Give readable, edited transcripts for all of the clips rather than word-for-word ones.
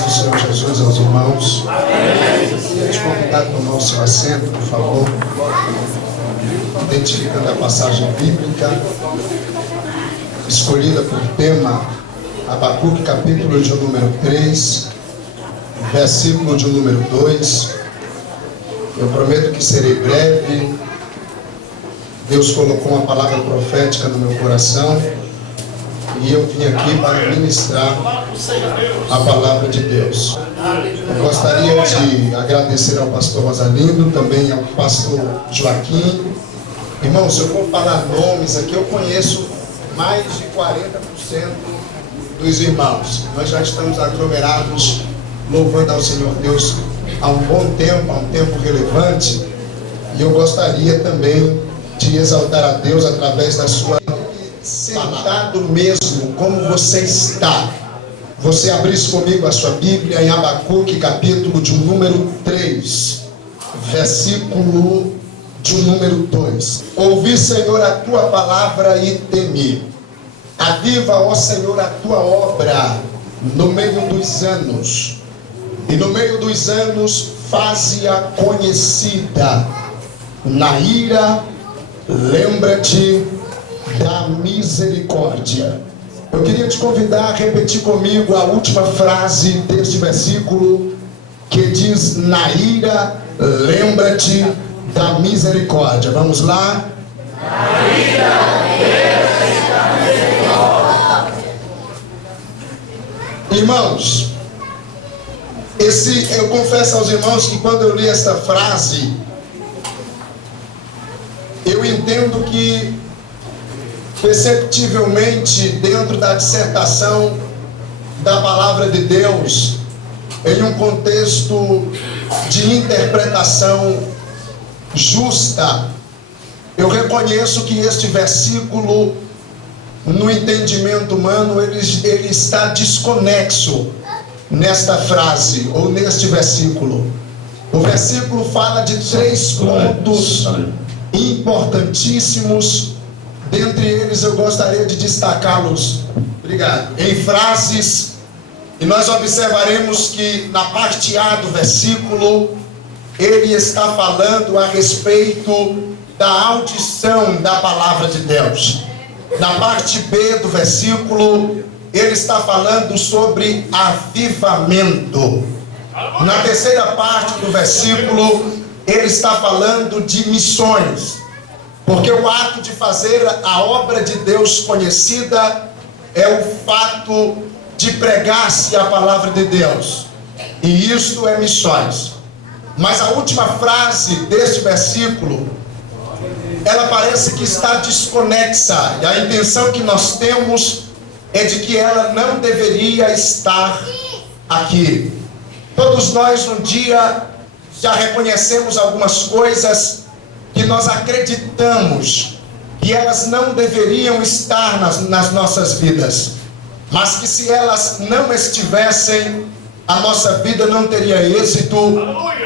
paz do Senhor Jesus aos irmãos. Queria te convidar a tomar o seu assento, por favor. Identificando a passagem bíblica escolhida por tema, Abacuque, capítulo de número 3, versículo de número 2. Eu prometo que serei breve. Deus colocou uma palavra profética no meu coração e eu vim aqui para ministrar a palavra de Deus. Eu gostaria de agradecer ao pastor Rosalindo, também ao pastor Joaquim. Irmãos, eu vou falar nomes aqui, eu conheço mais de 40% dos irmãos. Nós já estamos aglomerados, louvando ao Senhor Deus há um bom tempo, há um tempo relevante. E eu gostaria também de exaltar a Deus através da sua sentado mesmo, como você está. Você abrisse comigo a sua Bíblia em Abacuque, capítulo de número 3, versículo de número 2. Ouvi, Senhor, a tua palavra e temi. Aviva, ó Senhor, a tua obra no meio dos anos. E no meio dos anos faze-a conhecida. Na ira, lembra-te da misericórdia. Eu queria te convidar a repetir comigo a última frase deste versículo, que diz: na ira, lembra-te da misericórdia. Vamos lá? Na ira, lembra-te da misericórdia. Irmãos, eu confesso aos irmãos que quando eu li esta frase, eu entendo que perceptivelmente dentro da dissertação da palavra de Deus, em um contexto de interpretação justa, eu reconheço que este versículo, no entendimento humano, ele está desconexo nesta frase ou neste versículo. O versículo fala de 3 pontos importantíssimos. Dentre eles eu gostaria de destacá-los, em frases, e nós observaremos que na parte A do versículo, ele está falando a respeito da audição da palavra de Deus. Na parte B do versículo, ele está falando sobre avivamento. Na terceira parte do versículo, ele está falando de missões. Porque o ato de fazer a obra de Deus conhecida é o fato de pregar-se a palavra de Deus. E isto é missões. Mas a última frase deste versículo, ela parece que está desconexa. E a intenção que nós temos é de que ela não deveria estar aqui. Todos nós um dia já reconhecemos algumas coisas que nós acreditamos que elas não deveriam estar nas nossas vidas, mas que se elas não estivessem, a nossa vida não teria êxito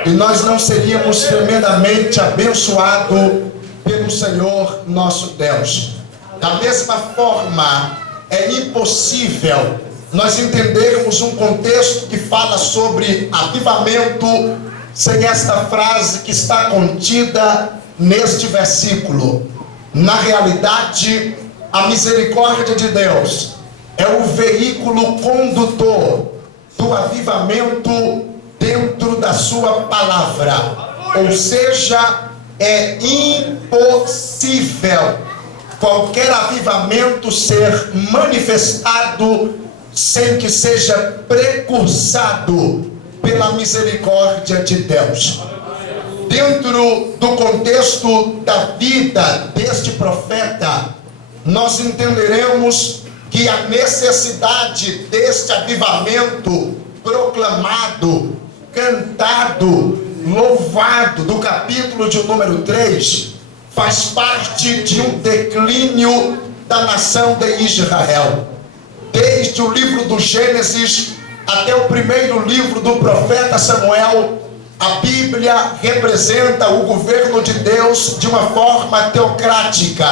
e nós não seríamos tremendamente abençoados pelo Senhor nosso Deus. Da mesma forma, é impossível nós entendermos um contexto que fala sobre avivamento sem esta frase que está contida neste versículo. Na realidade, a misericórdia de Deus é o veículo condutor do avivamento dentro da sua palavra. Ou seja, é impossível qualquer avivamento ser manifestado sem que seja precursado pela misericórdia de Deus. Dentro do contexto da vida deste profeta, nós entenderemos que a necessidade deste avivamento proclamado, cantado, louvado do capítulo de número 3 faz parte de um declínio da nação de Israel. Desde o livro do Gênesis até o primeiro livro do profeta Samuel, a Bíblia representa o governo de Deus de uma forma teocrática,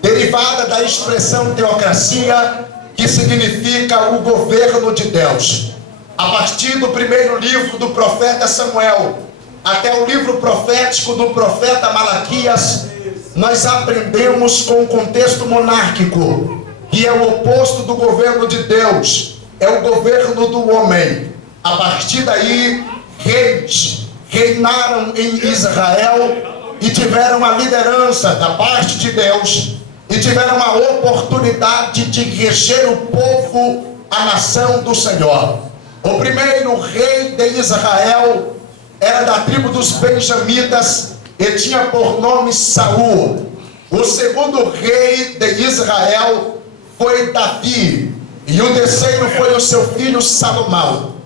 derivada da expressão teocracia, que significa o governo de Deus. a partir do primeiro livro do profeta Samuel até o livro profético do profeta Malaquias, nós aprendemos com o contexto monárquico, que é o oposto do governo de Deus, é o governo do homem. A partir daí, reis reinaram em Israel e tiveram a liderança da parte de Deus e tiveram a oportunidade de reger o povo, a nação do Senhor. O primeiro rei de Israel era da tribo dos benjamitas e tinha por nome Saul. O segundo rei de Israel foi Davi, e o terceiro foi o seu filho Salomão.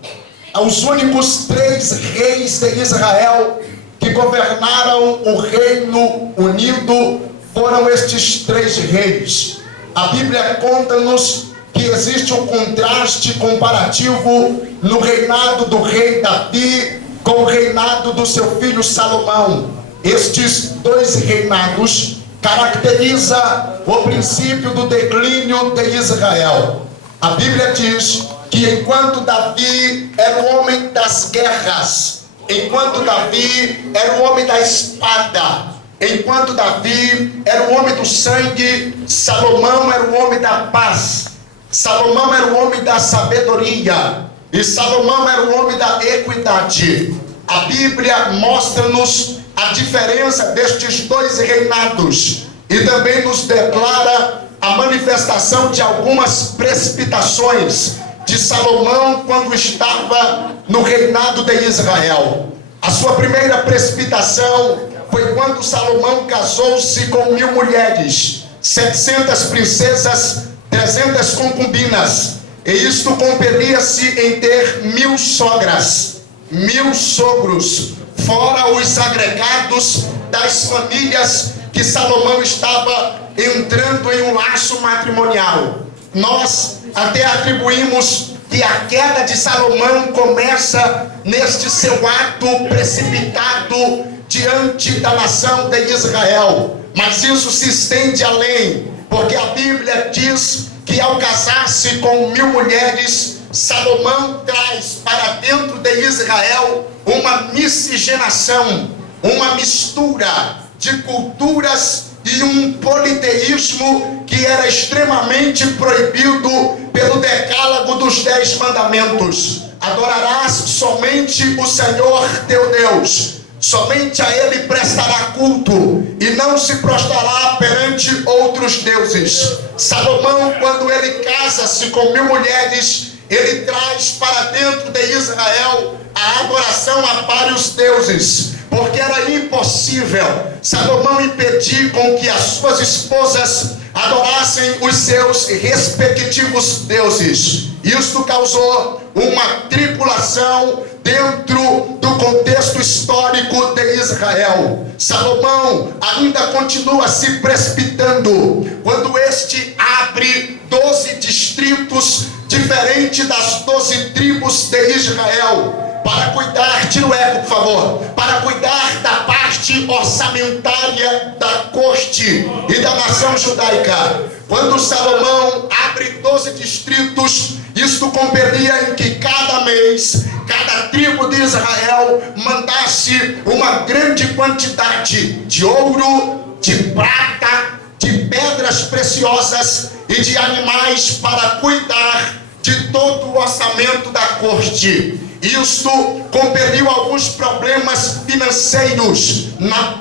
Os únicos 3 reis de Israel que governaram o reino unido foram estes 3 reis. A Bíblia conta-nos que existe um contraste comparativo no reinado do rei Davi com o reinado do seu filho Salomão. Estes 2 reinados caracterizam o princípio do declínio de Israel. A Bíblia diz que enquanto Davi era o homem das guerras, enquanto Davi era o homem da espada, enquanto Davi era o homem do sangue, Salomão era o homem da paz, Salomão era o homem da sabedoria, e Salomão era o homem da equidade. A Bíblia mostra-nos a diferença destes 2 reinados e também nos declara a manifestação de algumas precipitações de Salomão quando estava no reinado de Israel. A sua primeira precipitação foi quando Salomão casou-se com 1000 mulheres, 700 princesas, 300 concubinas, e isto compelia-se em ter 1000 sogras, 1000 sogros, fora os agregados das famílias que Salomão estava entrando em um laço matrimonial. Nós até atribuímos que a queda de Salomão começa neste seu ato precipitado diante da nação de Israel, mas isso se estende além, porque a Bíblia diz que ao casar-se com 1000 mulheres, Salomão traz para dentro de Israel uma miscigenação, uma mistura de culturas e um politeísmo que era extremamente proibido pelo decálogo dos 10 mandamentos. Adorarás somente o Senhor teu Deus, somente a Ele prestará culto e não se prostrará perante outros deuses. Salomão, quando ele casa-se com 1000 mulheres, ele traz para dentro de Israel a adoração a vários deuses, porque era impossível Salomão impedir com que as suas esposas adorassem os seus respectivos deuses. Isto causou uma tribulação dentro do contexto histórico de Israel. Salomão ainda continua se precipitando quando este abre 12 distritos diferentes das 12 tribos de Israel para cuidar, tira o eco por favor, para cuidar da parte orçamentária da corte e da nação judaica. Quando Salomão abre 12 distritos, isto compelia em que cada mês, cada tribo de Israel mandasse uma grande quantidade de ouro, de prata, de pedras preciosas e de animais para cuidar de todo o orçamento da corte. Isto compeliu alguns problemas financeiros na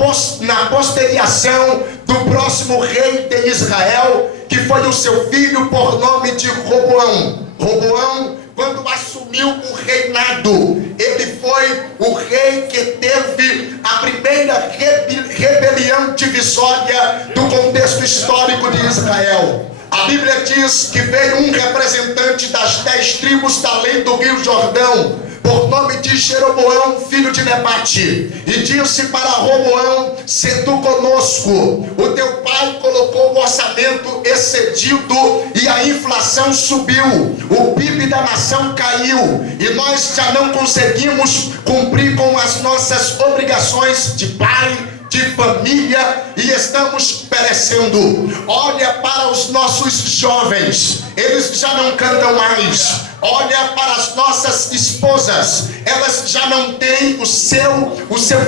posteriação do próximo rei de Israel, que foi o seu filho por nome de Roboão. Roboão, quando assumiu o reinado, ele foi o rei que teve a primeira rebelião divisória do contexto histórico de Israel. A Bíblia diz que veio um representante das 10 tribos da além do rio Jordão, por nome de Jeroboão, filho de Nebate, e disse para Roboão: se tu conosco, o teu pai colocou o orçamento excedido e a inflação subiu, o PIB da nação caiu, e nós já não conseguimos cumprir com as nossas obrigações de pai, de família, e estamos perecendo. Olha para os nossos jovens, eles já não cantam mais. Olha para as nossas esposas, elas já não têm o seu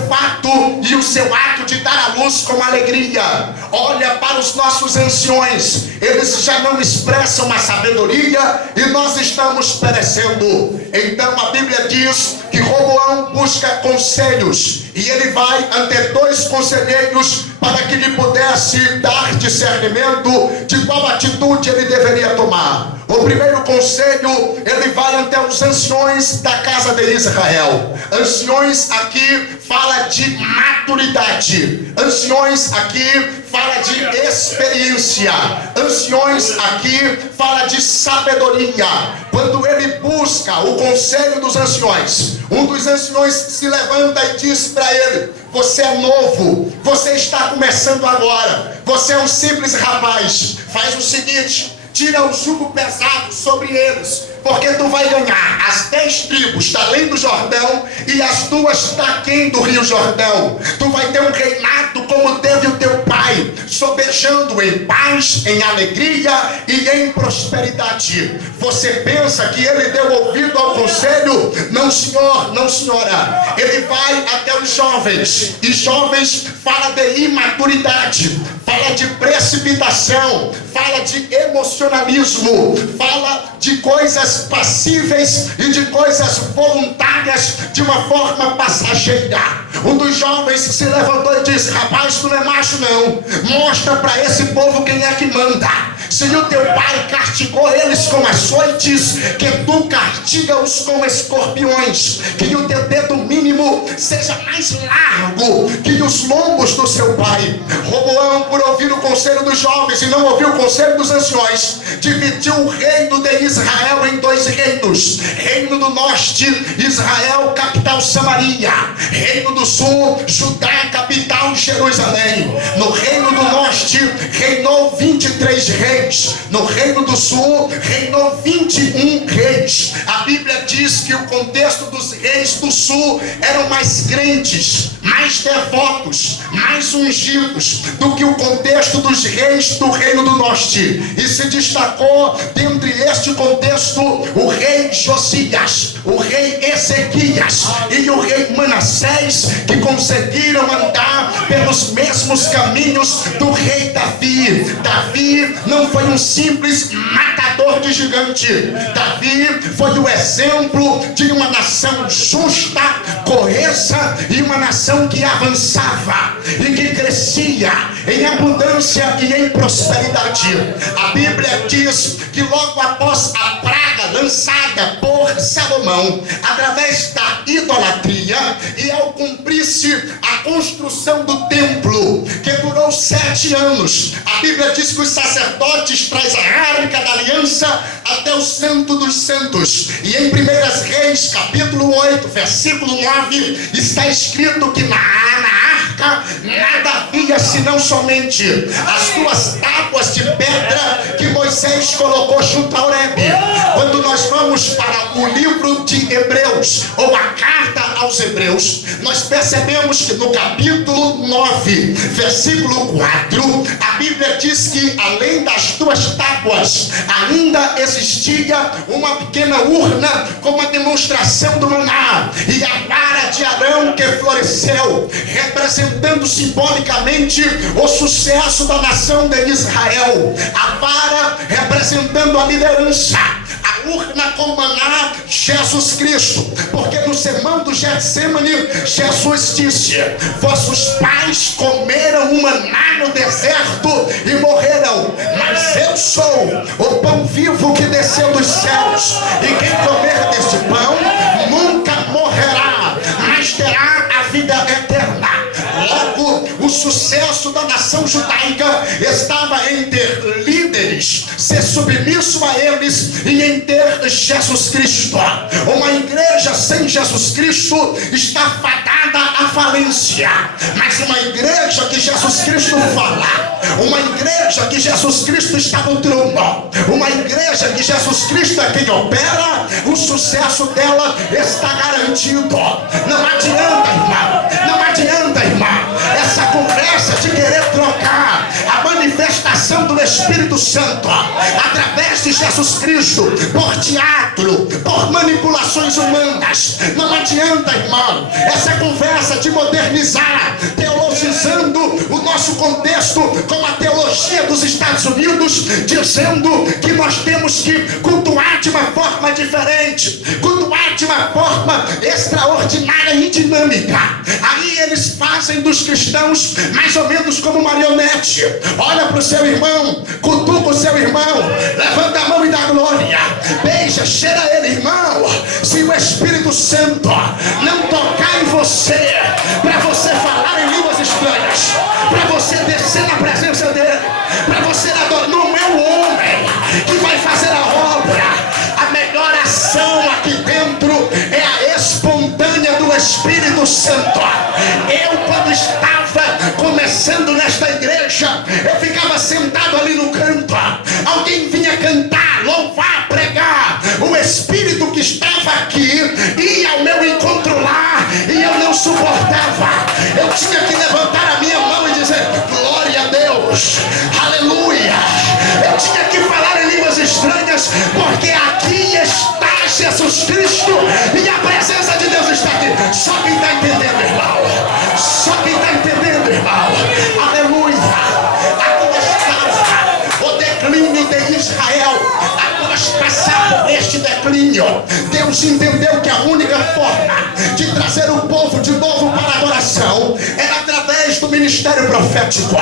fato e o seu ato de dar à luz com alegria. Olha para os nossos anciões, eles já não expressam a sabedoria e nós estamos perecendo. Então a Bíblia diz que Roboão busca conselhos e ele vai ante 2 conselheiros para que lhe pudesse dar discernimento de qual atitude ele deveria tomar. O primeiro conselho, ele vai ante os anciões da casa de Israel. Anciões aqui fala de maturidade. Anciões aqui fala de experiência. Anciões aqui fala de sabedoria. Quando ele busca o conselho dos anciões, um dos anciões se levanta e diz para ele: você é novo, você está começando agora, você é um simples rapaz. Faz o seguinte: tira o jugo pesado sobre eles, porque tu vai ganhar as 10 tribos da além do Jordão e as 2 daquém do Rio Jordão. Tu vai ter um reinado como teve o teu pai, sobejando em paz, em alegria e em prosperidade. Você pensa que ele deu ouvido ao conselho? Não, senhor, não, senhora. Ele vai até os jovens, e jovens fala de imaturidade, fala de precipitação, fala de emocionalismo, fala de coisas passíveis e de coisas voluntárias de uma forma passageira. Um dos jovens se levantou e disse: rapaz, tu não é macho não, mostra para esse povo quem é que manda. Se o teu pai castigou eles com açoites, que tu castiga-os com escorpiões. Que o teu dedo mínimo seja mais largo que os lombos do seu pai. Roboão, por ouvir o conselho dos jovens e não ouvir o conselho dos anciões, dividiu o reino de Israel em 2 reinos. Reino do norte, Israel, capital Samaria. Reino do sul, Judá, capital Jerusalém. No reino do norte reinou 23 reis. No reino do sul reinou 21 reis. A Bíblia diz que o contexto dos reis do sul eram mais crentes, mais devotos, mais ungidos do que o contexto dos reis do reino do norte. E se destacou dentre este contexto o rei Josias, o rei Ezequias e o rei Manassés, que conseguiram andar pelos mesmos caminhos do rei Davi. Davi não foi um simples matador de gigante. Davi foi o exemplo de uma nação justa, coesa e uma nação que avançava e que crescia em abundância e em prosperidade. A Bíblia diz que logo após a praga lançada por Salomão através da idolatria, e ao cumprir-se a construção do templo, que durou 7 anos, a Bíblia diz que os sacerdotes traz a arca da aliança até o Santo dos Santos. E em 1 Reis, capítulo 8, versículo 9, está escrito que na arca nada havia senão somente as 2 tábuas de pedra que Moisés colocou junto a Horebe. Quando nós vamos para o livro de Hebreus, ou a carta aos Hebreus, nós percebemos que no capítulo 9, versículo 4, a Bíblia diz que além das 2 tábuas, ainda existia uma pequena urna com uma demonstração do maná, e a vara de Arão que floresceu, representando simbolicamente o sucesso da nação de Israel. A vara representando a liderança, a urna com maná, Jesus Cristo, porque no sermão do Getsemane, Jesus disse: vossos pais comeram o maná no deserto e morreram, mas eu sou o pão vivo que desceu dos céus, e quem comer deste pão nunca morrerá, mas terá a vida eterna. Logo, o sucesso da nação judaica estava em ter líderes ser submisso a eles e em ter Jesus Cristo. Uma igreja sem Jesus Cristo está fadada à falência, mas uma igreja que Jesus Cristo fala, uma igreja que Jesus Cristo está no trono, uma igreja que Jesus Cristo é quem opera, o sucesso dela está garantido. Não adianta, irmão, não adianta, irmão, essa conversa de querer trocar a manifestação do Espírito Santo através de Jesus Cristo por teatro, por manipulações humanas. Não adianta, irmão, essa conversa de modernizar, teologizando o nosso contexto com a teologia dos Estados Unidos, dizendo que nós temos que cultuar de uma forma diferente, cultuar de uma forma extraordinária e dinâmica. Aí eles fazem dos cristãos mais ou menos como marionete. Olha para o seu irmão, cutuca o seu irmão, levanta a mão e dá glória, beija, cheira ele, irmão. Se o Espírito Santo não tocar em você, para você falar em línguas estranhas, para você descer na presença dele, para você adorar, não é o homem que vai fazer a obra. A melhor ação aqui dentro é a espontânea do Espírito Santo. Eu, quando estava começando nesta igreja, eu ficava sentado ali no canto, alguém vinha cantar, louvar, pregar, o Espírito que estava aqui ia ao meu encontro lá e eu não suportava. Eu tinha que levantar a minha mão e dizer: glória a Deus, aleluia. Eu tinha que falar em línguas estranhas, porque aqui está Jesus Cristo e a presença de Deus está aqui. Só quem está entendendo, irmão, só quem está entendendo, irmão, aleluia. Aqui estava o declínio de Israel. Após passar por este declínio, Deus entendeu que a única forma de trazer o povo de novo para a adoração era através do ministério profético.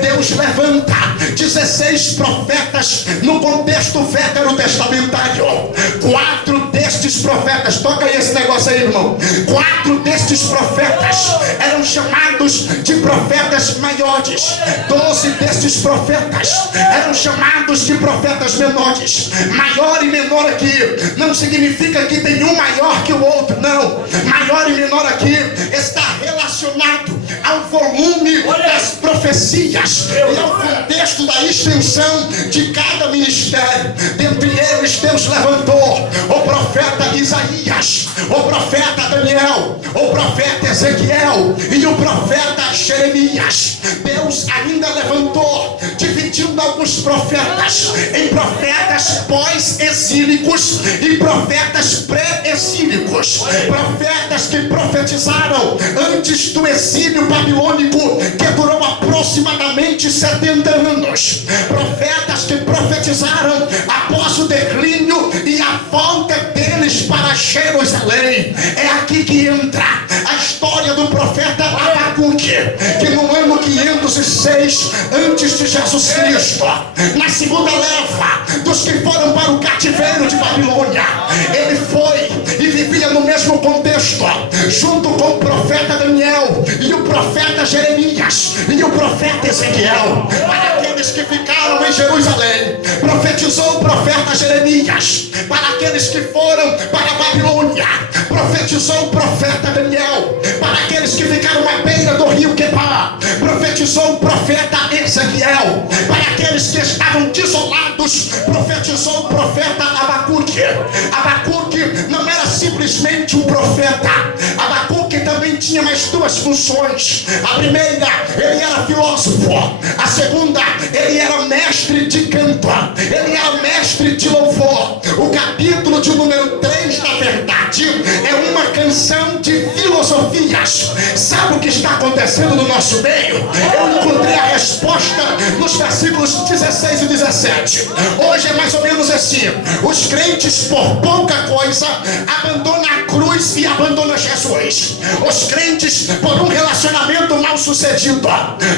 Deus levanta 16 profetas no contexto veterotestamentário. 4 destes profetas, toca aí esse negócio aí, irmão. 4 destes profetas eram chamados de profetas maiores. 12 destes profetas eram chamados de profetas menores. Maior e menor aqui não significa que tem um maior que o outro, não. Maior e menor aqui está relacionado ao volume das profecias e ao contexto da extensão de cada ministério. Dentre eles, Deus levantou o profeta Isaías, o profeta Daniel, o profeta Ezequiel e o profeta Jeremias. Deus ainda levantou, dividindo alguns profetas em profetas pós-exílicos e profetas pré-exílicos. Profetas que profetizaram antes do exílio babilônico, que durou aproximadamente 70 anos. Profetas que profetizaram após o declínio e a volta deles para Jerusalém. É aqui que entra a história do profeta Abacuque, que no ano 506 antes de Jesus Cristo, na segunda leva dos que foram para o cativeiro de Babilônia, ele foi e vivia no mesmo contexto, junto com o profeta Daniel e o profeta Jeremias e o profeta Ezequiel. Para aqueles que ficaram em Jerusalém, profetizou o profeta Jeremias. Para aqueles que foram para a Babilônia, profetizou o profeta Daniel. Para aqueles que ficaram à beira do rio Quebar, profetizou o profeta Ezequiel. Para aqueles que estavam desolados, profetizou o profeta Abacuque. Abacuque não era simplesmente um profeta. Abacuque também tinha mais 2 funções. A primeira, ele era filósofo. A segunda, ele era mestre de canto. Ele era mestre de louvor. O capítulo de número 3, na verdade, é uma canção de filosofias. Sabe o que está acontecendo no nosso meio? Eu encontrei a resposta nos versículos 16 e 17. Hoje é mais ou menos assim: os crentes, por pouca coisa, abandonam a cruz e abandonam Jesus. Os crentes, por um relacionamento mal sucedido,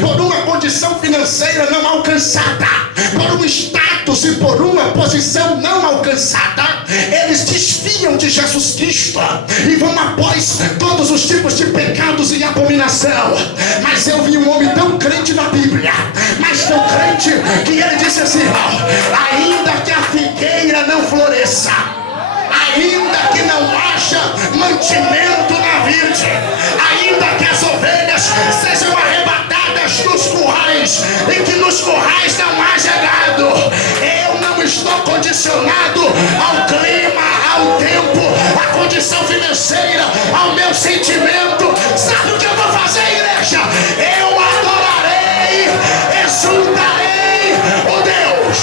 por uma condição financeira não alcançada, por um status e por uma posição não alcançada, eles desfilam desviam de Jesus Cristo e vão após todos os tipos de pecados e abominação. Mas eu vi um homem tão crente na Bíblia, mas tão crente, que ele disse assim: ainda que a figueira não floresça, ainda que não haja mantimento na virgem, ainda que as ovelhas sejam arrebatadas dos currais e que nos currais não haja gado, eu não estou condicionado ao clima, ao tempo, à condição financeira, ao meu sentimento. Sabe o que eu vou fazer, igreja? Eu adorarei, exultarei o Deus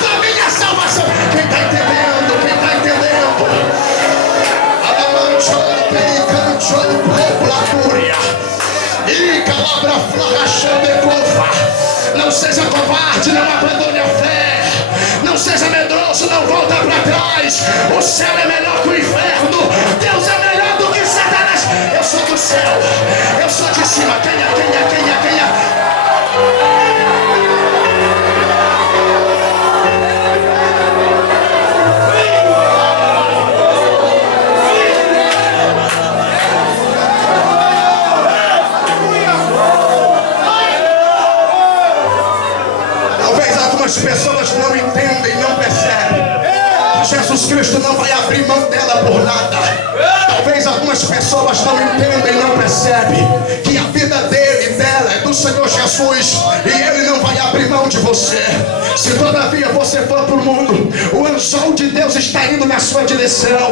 da minha salvação. Quem está entendendo? Quem está entendendo? E calabra não seja covarde, não abandone a fé. Não seja medroso, não volta para trás. O céu é melhor que o inferno. Deus é melhor do que Satanás. Eu sou do céu, eu sou de cima. Quem é? As pessoas não entendem, não percebem. Jesus Cristo não vai abrir mão dela por nada. Talvez algumas pessoas não entendem, não percebem que a vida dele e dela é do Senhor Jesus, e ele não vai abrir mão de você. Se todavia você for para o mundo, o anjo de Deus está indo na sua direção.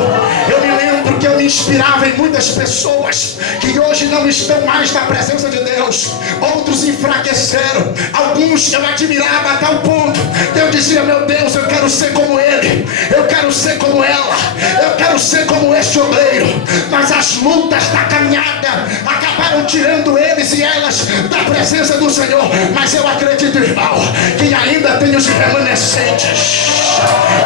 Eu me lembro que eu me inspirava em muitas pessoas que hoje não estão mais na presença de Deus. Outros enfraqueceram. Alguns eu admirava a tal ponto, eu dizia: meu Deus, eu quero ser como ele, eu quero ser como ela, eu quero ser como este obreiro. Mas as lutas da caminhada acabaram tirando eles e elas da presença do Senhor. Mas eu acredito, irmão, que ainda tem os remanescentes.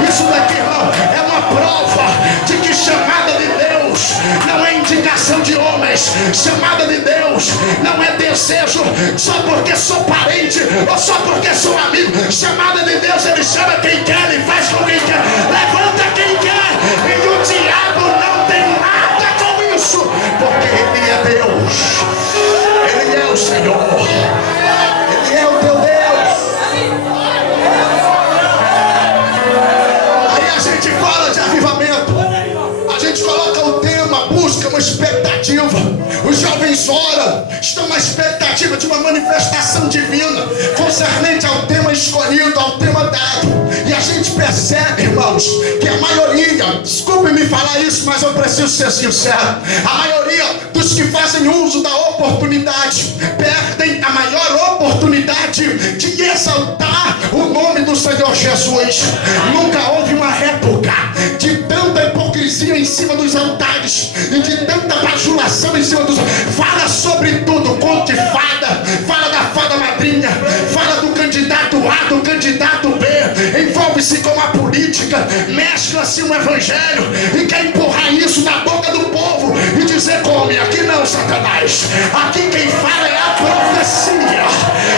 Isso daqui, irmão, é uma prova de que chamada de Deus não é indicação de homens. Chamada de Deus não é desejo só porque sou parente ou só porque sou amigo. Chamada de Deus, ele chama quem quer, ele faz com quem quer, levanta quem quer, e o diabo não tem nada com isso, porque ele é Deus, ele é o Senhor, ele é o teu Deus. Aí a gente fala de avivamento, a gente coloca o tema, busca uma expectativa. Os jovens oram, estão na expectativa de uma manifestação divina concernente ao tema escolhido, ao tema dado. E a gente percebe, irmãos, que a maioria, desculpe me falar isso, mas eu preciso ser sincero, a maioria dos que fazem uso da oportunidade perdem a maior oportunidade de exaltar o nome do Senhor Jesus. Nunca houve uma época de tanta hipocrisia em cima dos altares e de tanta bajulação em cima dos... Fala sobre tudo, conte fada, fala da fada madrinha, fala do candidato A, do candidato B, envolve-se com a política, mescla-se um evangelho e quer empurrar isso na boca do povo e dizer: come, aqui não, Satanás, aqui quem fala é a profecia,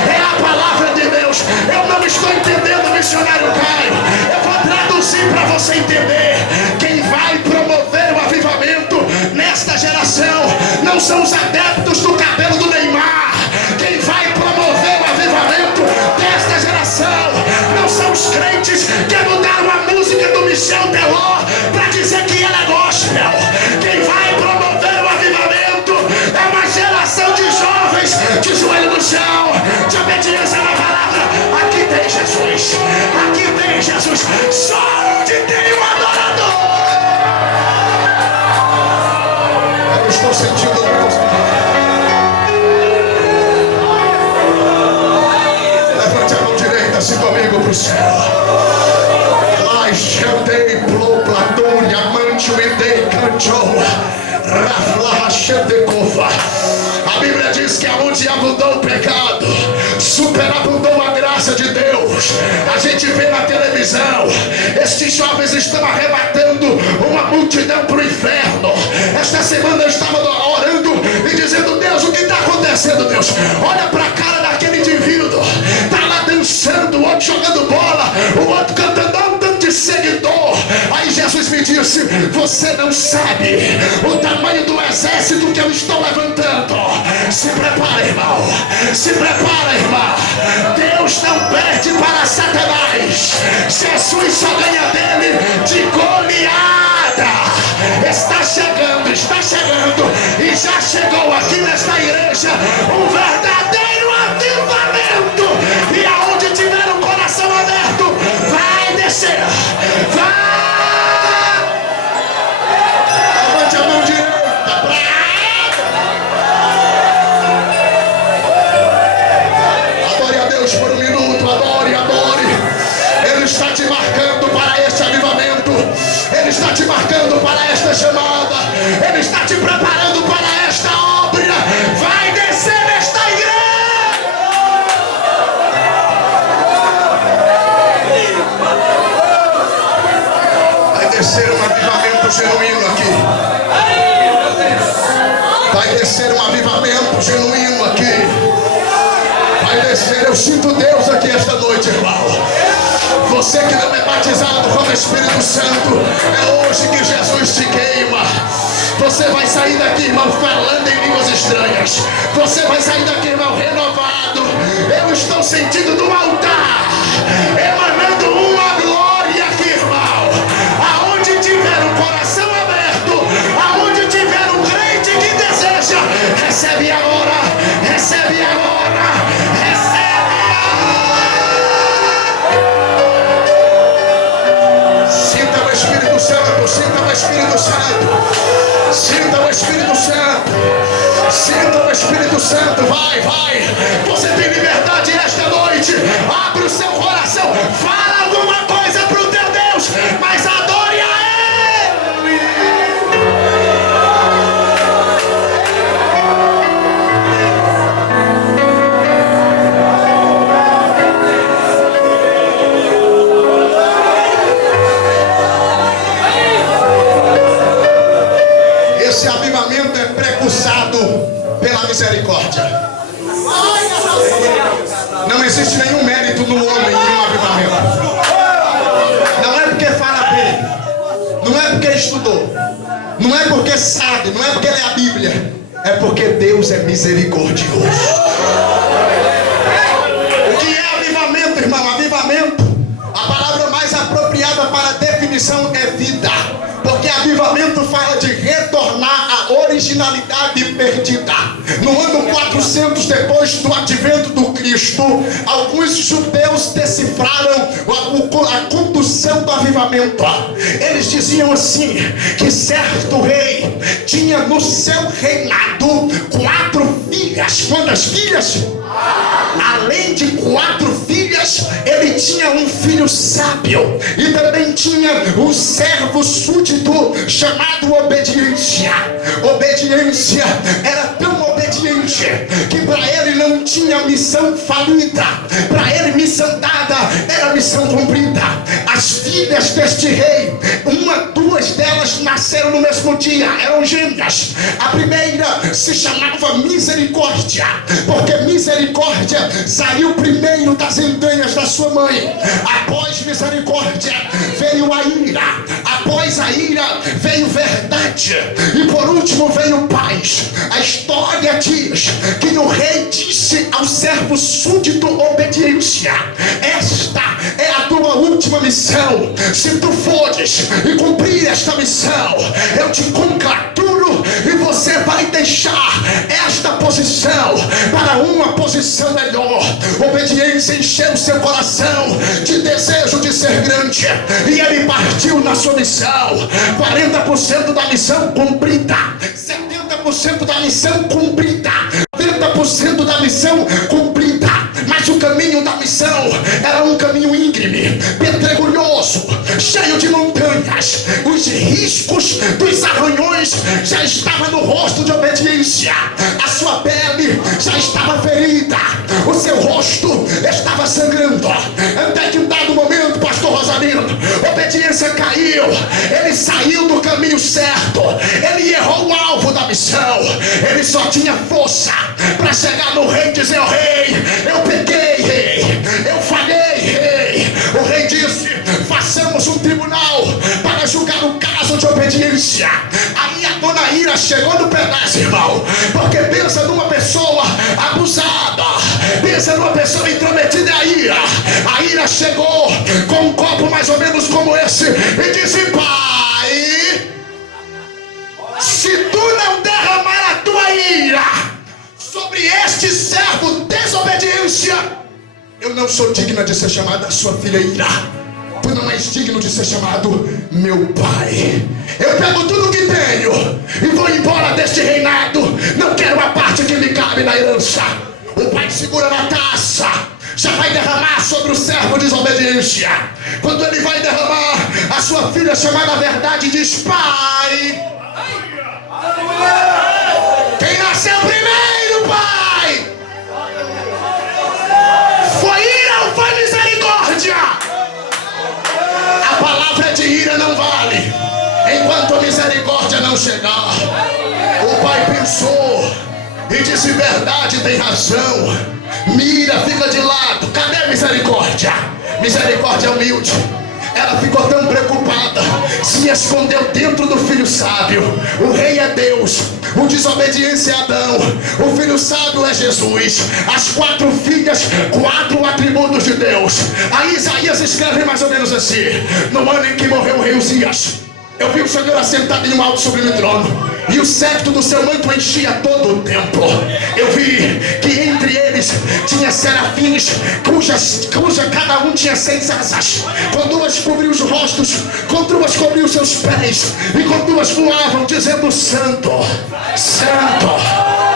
é a palavra de Deus. Eu não estou entendendo, missionário Caio, eu vou traduzir para você entender. Quem vai promover o avivamento nesta geração não são os adeptos do cabelo do Neymar. Quem vai promover o avivamento desta geração não são os crentes que mudaram a música do Michel Teló para dizer que ela é gospel. Quem vai promover o avivamento é uma geração de jovens de joelho no chão, de obediência na palavra. Aqui tem Jesus, aqui tem Jesus, só onde tem um adorador. Eu estou sentindo Deus. Levante a mão direita assim comigo para o céu. A Bíblia diz que aonde abundou o pecado, superabundou a graça de Deus. A gente vê na televisão, estes jovens estão arrebatando uma multidão para o inferno. Esta semana eu estava orando e dizendo: Deus, o que está acontecendo, Deus? Olha para a cara daquele indivíduo, está lá dançando, o outro jogando bola, o outro cantando. disse: você não sabe o tamanho do exército que eu estou levantando. Se prepara, irmão. Se prepara, irmão. Deus não perde para Satanás. Jesus só ganha dele de goleada. Está chegando e já chegou aqui nesta igreja um verdadeiro avivamento. E aonde tiver o coração aberto, vai descer. Vai! Levante a mão direita. Adore a Deus por um minuto. Adore. Ele está te marcando para este avivamento. Ele está te marcando para esta chamada. Ele está te preparando para esta obra. Vai descer nesta igreja. Vai descer um avivamento genuíno aqui. Vai descer um avivamento genuíno aqui. Vai descer. Eu sinto Deus aqui esta noite, irmão. Você que não é batizado com o Espírito Santo, é hoje que Jesus te queima. Você vai sair daqui, irmão, falando em línguas estranhas. Você vai sair daqui, irmão, renovado. Eu estou sentindo do altar emanando uma glória aqui, irmão. Aonde tiver o coração aberto, aonde tiver um crente que deseja, recebe agora, recebe agora, recebe. Sinta o Espírito Santo, sinta o Espírito Santo, sinta o Espírito Santo, sinta o Espírito Santo. Vai, você tem liberdade esta noite. Abre o seu coração, fala alguma coisa para o teu Deus, mas adore a Esse avivamento é precursado pela misericórdia. Não existe nenhum mérito no homem em um avivamento. Não é porque fala bem, não é porque estudou, não é porque sabe, não é porque lê a Bíblia, é porque Deus é misericordioso. O que é avivamento, irmão? Avivamento, a palavra mais apropriada para a definição é vida. Porque avivamento fala de retornar à originalidade perdida. No ano 400 depois do advento do Cristo, alguns judeus decifraram a condução do avivamento. Eles diziam assim, que certo rei tinha no seu reinado 4 filhas. Quantas filhas? Além de 4 filhas, ele tinha um filho sábio e também tinha um servo súdito chamado Obediência. Obediência era tão obediente que para ele não tinha missão falida, para ele missão dada era missão cumprida. As filhas deste rei, 2 delas nasceram no mesmo dia, eram gêmeas. A primeira se chamava Misericórdia, porque misericórdia saiu primeiro das entranhas da sua mãe. Após misericórdia veio a ira, após a ira veio verdade e por último veio paz. A história diz que o rei disse ao servo súdito Obediência: esta é a tua última missão. Se tu fores e cumprir esta missão, eu te congraturo e você vai deixar esta posição para uma posição melhor. Obediência encheu seu coração de desejo de ser grande e ele partiu na sua missão. 40% da missão cumprida, 70% da missão cumprida, 30% da missão cumprida. Mas o caminho da missão era um caminho íngreme, pedregulhoso, cheio de montanhas. Os riscos dos arranhões já estavam no rosto de Obediência. A sua pele já estava ferida, o seu rosto estava sangrando. Até que em dado momento, pastor Rosalino, Obediência caiu. Ele saiu do caminho certo, ele errou o alvo da missão. Ele só tinha força para chegar no rei e dizer: "O rei, eu pequei, rei, eu falhei, rei." O rei disse: "Façamos um tribunal para julgar o caso de desobediência. Aí a dona Ira chegou no pedaço, irmão. Porque pensa numa pessoa abusada, pensa numa pessoa intrometida, é a ira. A ira chegou com um copo mais ou menos como esse e disse: pai, se tu não derramar a tua ira sobre este servo desobediência, eu não sou digna de ser chamada sua filha Ira. Tu não és digno de ser chamado meu pai. Eu pego tudo que tenho e vou embora deste reinado. Não quero a parte que me cabe na herança. O pai segura na taça, já vai derramar sobre o servo desobediência. Quando ele vai derramar, a sua filha chamada Verdade diz: pai, quem nasceu primeiro, pai? Foi ira ou foi misericórdia? A palavra de ira não vale enquanto a misericórdia não chegar. O pai pensou e disse: Verdade tem razão. Mira, fica de lado. Cadê a misericórdia? Misericórdia é humilde. Ela ficou tão preocupada, se escondeu dentro do filho sábio. O rei é Deus, o desobediência é Adão, o filho sábio é Jesus. As 4 filhas, 4 atributos de Deus. Aí Isaías escreve mais ou menos assim: no ano em que morreu o rei Uzias, eu vi o Senhor assentado em um alto sublime trono, e o cetro do seu manto enchia todo o templo. Eu vi que entre eles tinha serafins, cuja cada um tinha 6 asas. Com 2 cobriu os rostos, com 2 cobriu os seus pés, e com 2 voavam, dizendo: Santo, Santo,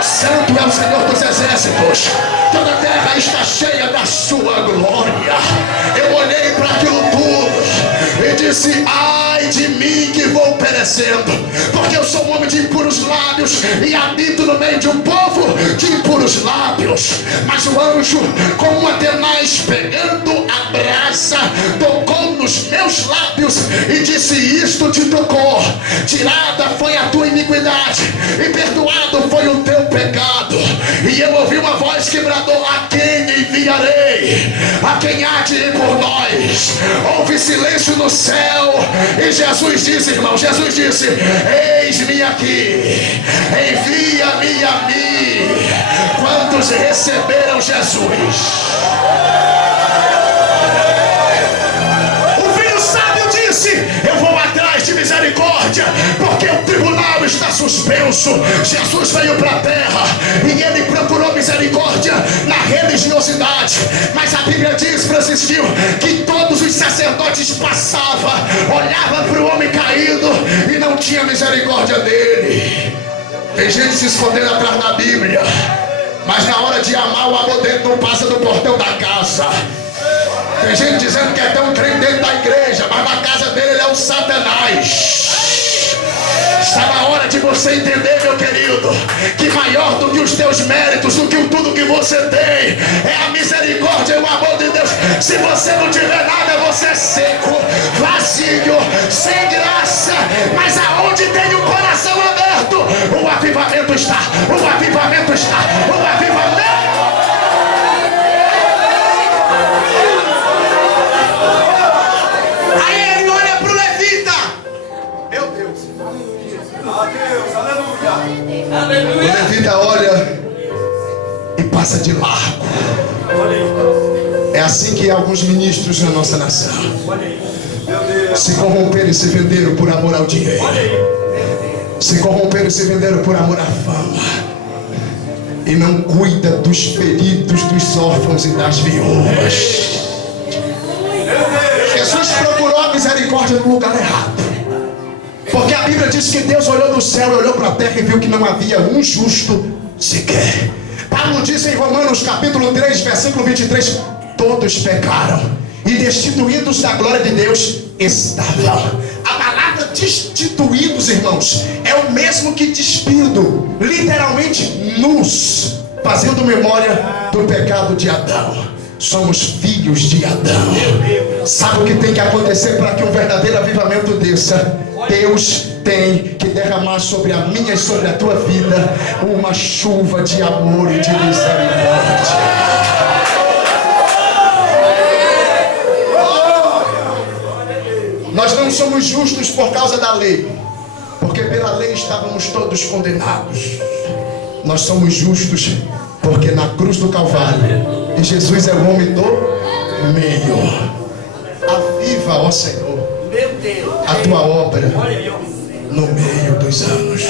Santo é o Senhor dos exércitos. Toda a terra está cheia da sua glória. Eu olhei para aquilo tudo e disse: ai de mim que vou perecendo, porque eu sou um homem de impuros lábios e habito no meio de um povo de impuros lábios. Mas o anjo, com uma tenaz pegando a brasa, tocou nos meus lábios e disse: isto te tocou, tirada foi a tua iniquidade e perdoado foi o teu pecado. E eu ouvi uma voz que bradou: a quem enviarei? A quem há de ir por nós? Houve silêncio no céu e Jesus disse, irmão, Jesus disse: eis-me aqui, envia-me a mim. Quantos receberam Jesus? O filho sábio disse: eu vou atrás de misericórdia, porque o tribunal está suspenso. Jesus veio para a terra e ele procurou misericórdia na religiosidade, mas a Bíblia diz, Francisquinho, que todos os sacerdotes passavam, olhavam para o homem caído e não tinha misericórdia dele. Tem gente se escondendo atrás da Bíblia, mas na hora de amar, o amor dele não passa do portão da casa. Tem gente dizendo que é tão crente dentro da igreja, mas na casa dele ele é um Satanás. Está na hora de você entender, meu querido, que maior do que os teus méritos, do que tudo que você tem, é a misericórdia e o amor de Deus. Se você não tiver nada, você é seco, vazio, sem graça. Mas aonde tem o coração aberto, o avivamento está, o avivamento está, o avivamento. Aí ele olha para o levita. Meu Deus. O levita olha e passa de largo. É assim que alguns ministros na nossa nação se corromperam e se venderam por amor ao dinheiro, se corromperam e se venderam por amor à fama, e não cuida dos feridos, dos órfãos e das viúvas. Jesus procurou a misericórdia no lugar errado, porque a Bíblia diz que Deus olhou do céu e olhou para a terra e viu que não havia um justo sequer. Paulo disse em Romanos capítulo 3, versículo 23: todos pecaram e destituídos da glória de Deus estavam. A palavra destituídos, irmãos, é o mesmo que despido, literalmente nus, fazendo memória do pecado de Adão. Somos filhos de Adão. Sabe o que tem que acontecer para que um verdadeiro avivamento desça? Deus tem que derramar sobre a minha e sobre a tua vida uma chuva de amor e de misericórdia. Nós não somos justos por causa da lei. porque pela lei estávamos todos condenados. Nós somos justos, porque na cruz do Calvário, e Jesus é o homem do meio. Aviva, ó Senhor, a tua obra no meio dos anos.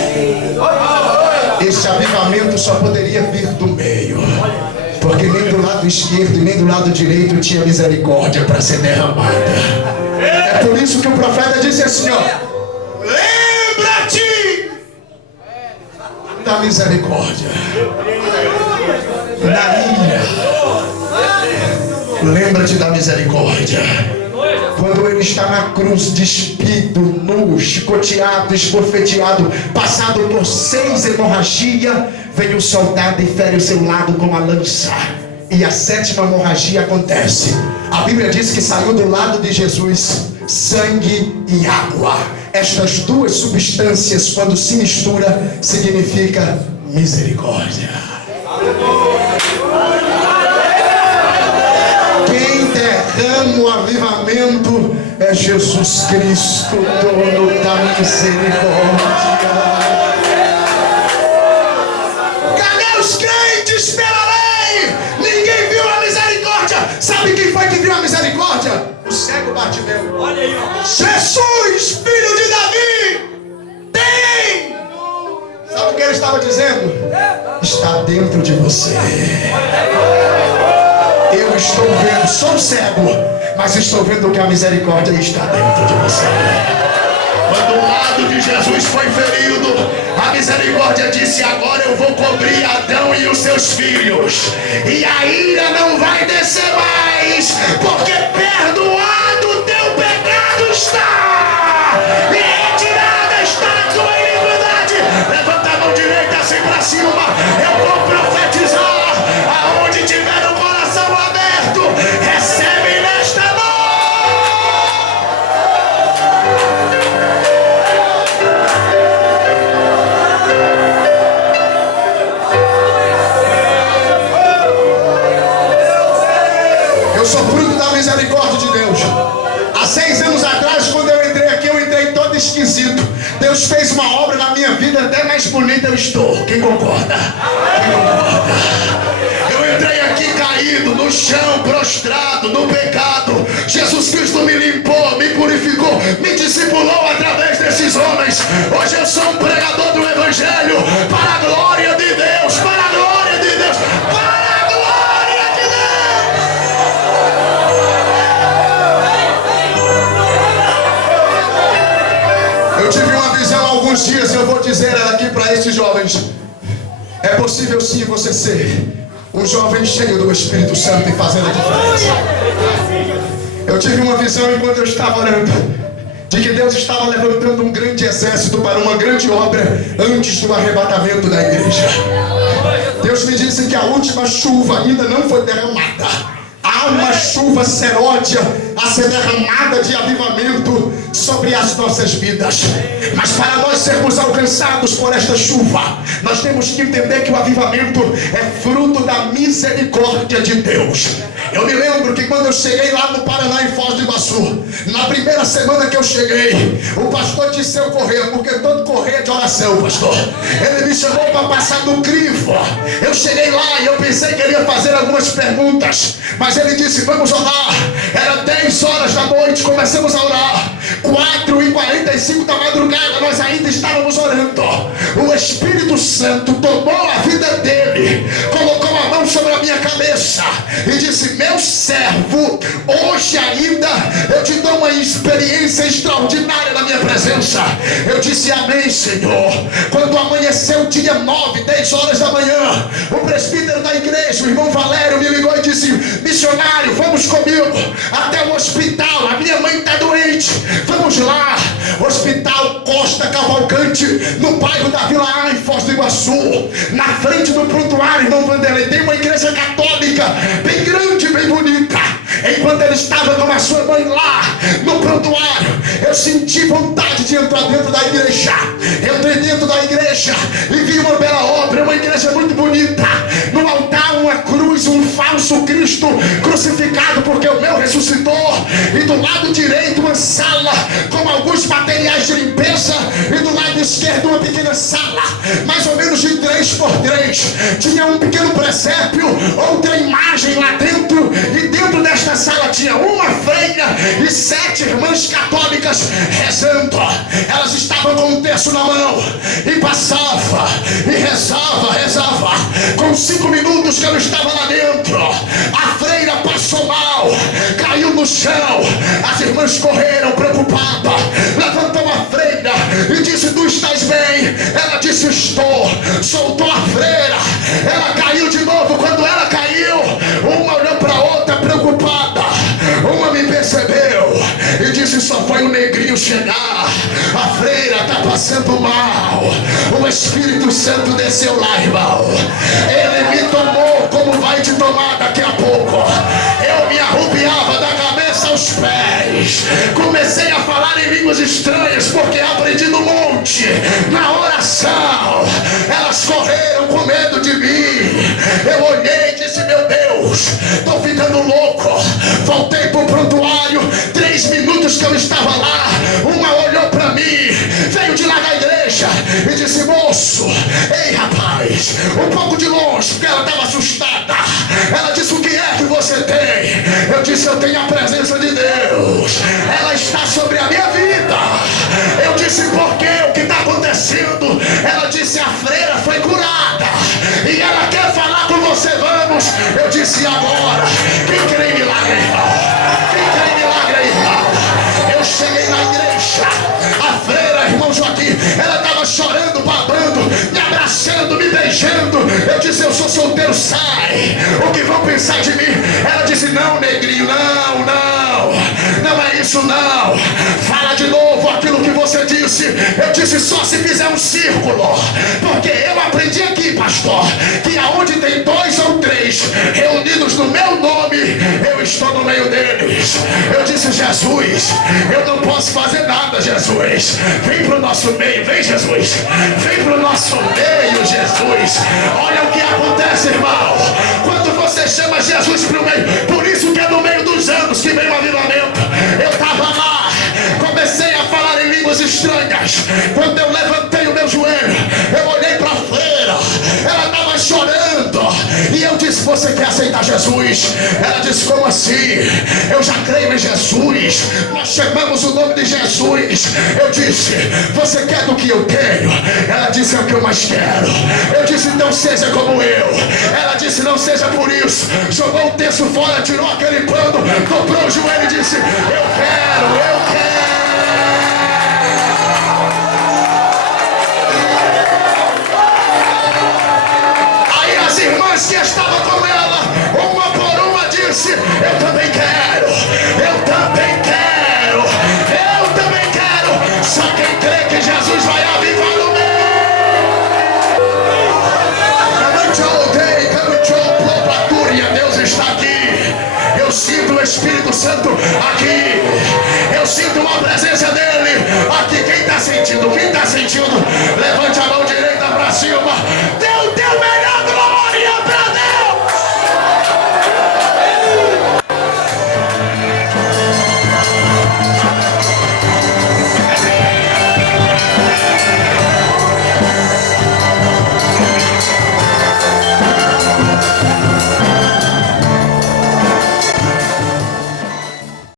Este avivamento só poderia vir do meio, porque nem do lado esquerdo e nem do lado direito tinha misericórdia para ser derramada. É por isso que o profeta disse assim, ó: lembra-te da misericórdia na ilha. Lembra-te da misericórdia. Quando ele está na cruz, despido, nu, chicoteado, esbofeteado, passado por 6 hemorragias, vem o soldado e fere o seu lado com uma lança. E a 7ª hemorragia acontece. A Bíblia diz que saiu do lado de Jesus sangue e água. Estas duas substâncias, quando se mistura, significa misericórdia. Quem derrama o avivamento é Jesus Cristo, dono da misericórdia. Cadê os crentes pela lei? Ninguém viu a misericórdia. Sabe quem foi que viu a misericórdia? O cego Bartimeu. Olha aí, ó. Jesus, filho de Davi, tem. Sabe o que ele estava dizendo? Está dentro de você. Eu estou vendo, sou cego, mas estou vendo que a misericórdia está dentro de você. Quando o lado de Jesus foi ferido, a misericórdia disse: agora eu vou cobrir Adão e os seus filhos, e a ira não vai descer mais, porque perdoado o teu pecado está, e retirada está a tua iniquidade. Levanta a mão direita assim para cima. Eu vou profetizar. Aonde tiver o coração aberto, recebe nesta noite. Eu sou fruto da misericórdia de Deus. Há 6 anos atrás, quando eu entrei aqui, eu entrei todo esquisito. Deus fez uma obra na minha vida, até mais bonita eu estou. Quem concorda? Quem concorda? Eu entrei aqui caído, no chão, prostrado, no pecado. Jesus Cristo me limpou, me purificou, me discipulou através desses homens. Hoje eu sou um pregador do Evangelho, para a glória de Deus, para a glória de Deus, para a glória de Deus. Eu tive uma visão há alguns dias, eu vou dizer ela aqui para esses jovens. É possível sim você ser um jovem cheio do Espírito Santo e fazendo a diferença. Eu tive uma visão enquanto eu estava orando, de que Deus estava levantando um grande exército para uma grande obra antes do arrebatamento da igreja. Deus me disse que a última chuva ainda não foi derramada. Há uma chuva seródia a ser derramada de avivamento sobre as nossas vidas. Mas para nós sermos alcançados por esta chuva, nós temos que entender que o avivamento é fruto da misericórdia de Deus. Eu me lembro que quando eu cheguei lá no Paraná, em Foz do Iguaçu, na primeira semana que eu cheguei, o pastor disse eu correr, porque todo correr é de oração, pastor. Ele me chamou para passar no crivo. Eu cheguei lá e eu pensei que ele ia fazer algumas perguntas, mas ele disse: vamos orar. Era 10 horas da noite, começamos a orar. 4h45 da madrugada, nós ainda estávamos orando. O Espírito Santo tomou a vida dele, colocou a mão sobre a minha cabeça e disse: meu servo, hoje ainda eu te dou uma experiência extraordinária na minha presença. Eu disse: amém, Senhor. Quando amanheceu o dia 9, 10 horas da manhã, o presbítero da igreja, o irmão Valério, me ligou e disse: missionário, vamos comigo até o hospital, a minha mãe está doente, vamos lá. Hospital Costa Cavalcante, no bairro da Vila A, em Foz do Iguaçu, na frente do prontuário, irmão Vanderlei, tem uma igreja católica bem grande, bem bonita. Enquanto ele estava com a sua mãe lá no prontuário, eu senti vontade de entrar dentro da igreja. Eu entrei dentro da igreja e vi uma bela obra, uma igreja muito bonita. No altar há uma cruz, um falso Cristo crucificado, porque o meu ressuscitou. E do lado direito uma sala com alguns materiais de limpeza, e do lado esquerdo uma pequena sala, mais ou menos de 3 por 3. Tinha um pequeno presépio, outra imagem lá dentro, e dentro desta sala tinha uma freira e 7 irmãs católicas rezando. Elas estavam com um terço na mão e passava e rezava. Com 5 minutos que eu estava lá dentro, a freira passou mal, caiu no chão. As irmãs correram preocupadas, levantou a freira e disse: tu estás bem? Ela disse: estou. Soltou a freira, ela caiu de novo. Quando ela caiu, uma olhou para a outra preocupada, uma me percebeu e disse: só foi um negrinho chegar, a freira está passando mal. O Espírito Santo desceu lá, irmão. Ele me tomou como vai te tomar daqui a pouco. Eu me arrupiava da cabeça aos pés, comecei a falar em línguas estranhas, porque aprendi no monte, na oração. Elas correram com medo de mim. Eu olhei e disse: meu Deus, estou ficando louco. Voltei para o prontuário. 3 minutos que eu estava lá, uma olhou para mim, veio de lá da igreja e disse: moço, ei rapaz, um pouco de longe, porque ela estava assustada. Ela disse: o que é que você tem? Eu disse: eu tenho a presença de Deus, ela está sobre a minha vida. Eu disse: por quê? O que está acontecendo? Ela disse: a freira foi curada e ela quer falar com você, vamos. Eu disse: agora, quem crê em milagre, irmão? Quem crê em milagre, irmão? Eu cheguei na igreja, a freira, irmão Joaquim, ela estava chorando, babando, me abraçando, me beijando. Eu disse: eu sou solteiro, sai, o que vão pensar de mim? Ela disse: não, negrinho, não é isso não, fala de novo aquilo que você disse. Eu disse: só se fizer um círculo, porque eu aprendi aqui, pastor, que aonde tem 2 ou 3 reunidos no meu nome, eu estou no meio deles. Eu disse: Jesus, eu não posso fazer nada, Jesus, vem para o nosso meio, vem Jesus, vem para o nosso meio, Jesus. Olha o que acontece, irmão, quando você chama Jesus para o meio. Por isso que é no meio dos anos que vem o avivamento. Eu estava lá, comecei a falar em línguas estranhas. Quando eu levantei o meu joelho, eu olhei para a freira, ela estava chorando, e eu disse: você quer aceitar Jesus? Ela disse: como assim? Eu já creio em Jesus, nós chamamos o nome de Jesus. Eu disse: você quer do que eu tenho? Ela disse: é o que eu mais quero. Eu disse: então seja como eu. Ela disse: não seja por isso. Jogou o terço fora, tirou aquele pano, dobrou o joelho e disse: eu quero. Aí as irmãs que estavam com ela, uma por uma, disse: eu também quero, eu também quero, eu também quero. Só quem crê que Jesus vai avivar o meio. Deus está aqui. Eu sinto o Espírito Santo aqui. Eu sinto a presença dele aqui. Quem está sentindo? Quem está sentindo? Levante a mão direita para cima.